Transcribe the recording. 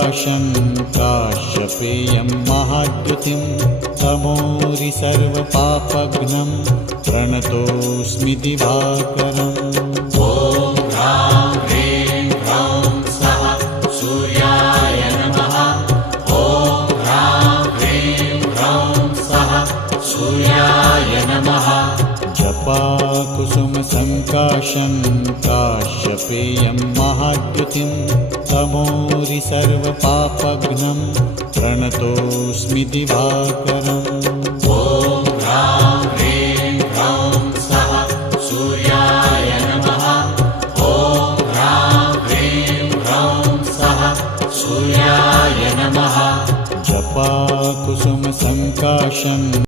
सङ्काशं काश्यपेयं महाद्युतिं तमोरि सर्वपापघ्नं प्रणतोऽस्मि दिवाकरम्। ॐ ह्रां ह्रीं ह्रौं स्वः सूर्याय नमः। ॐ ह्रां ह्रीं ह्रौं स्वः सूर्याय नमः। जपाकुसुमसङ्काशं काश्यपेयं महाद्युतिं तमोरि सर्वपापघ्नं प्रणतोऽस्मि दिवाकरम्। ॐ ह्रां ह्रीं ह्रौं स्वः सूर्याय नमः। ॐ ह्रां ह्रीं ह्रौं स्वः सूर्याय नमः। जपाकुसुमसङ्काशं